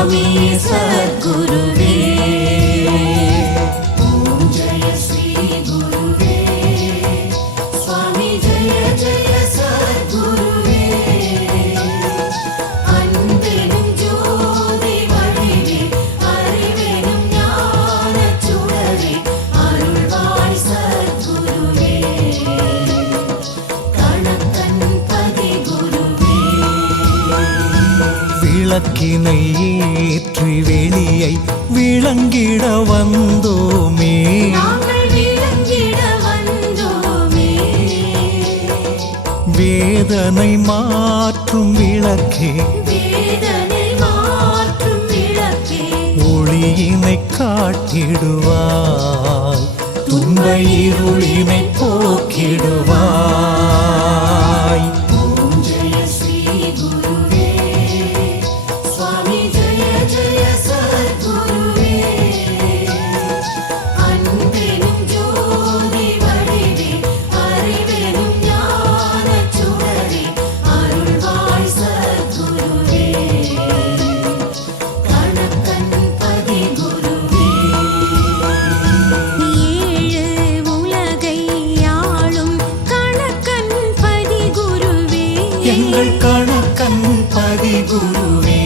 स्वामी सद्गुरुवे ओम जय श्री गुरुवे स्वामी जय जय सद्गुरुवे அன்பெனும் ஜோதி வடிவே அறிவெனும் ஞானச் சுடரே அருள்வாய் சத்குருவே கணக்கன் பதி குருவே விளக்கினை ஏற்றி வெளியை விளங்கிட வந்தோமே நாங்கள் விளங்கிட வந்தோமே வேதனை மாற்றும் விளக்கே வேதனை மாற்றும் விளக்கே ஒளியினை காட்டிடுவாய் துன்ப இருளினை போக்கிடுவாய் ஓம் ஜெய ஸ்ரீ குருவே स्वामी जय जय सद्गुरुवे அன்பெனும் ஜோதி வடிவே அறிவெனும் ஞானச் சுடரே அருள்வாய் சத்குருவே கணக்கன் பதி குருவே ஏழு உலகை ஆளும் கணக்கன் பதி குருவே எங்கள் கணக்கன் பதி குருவே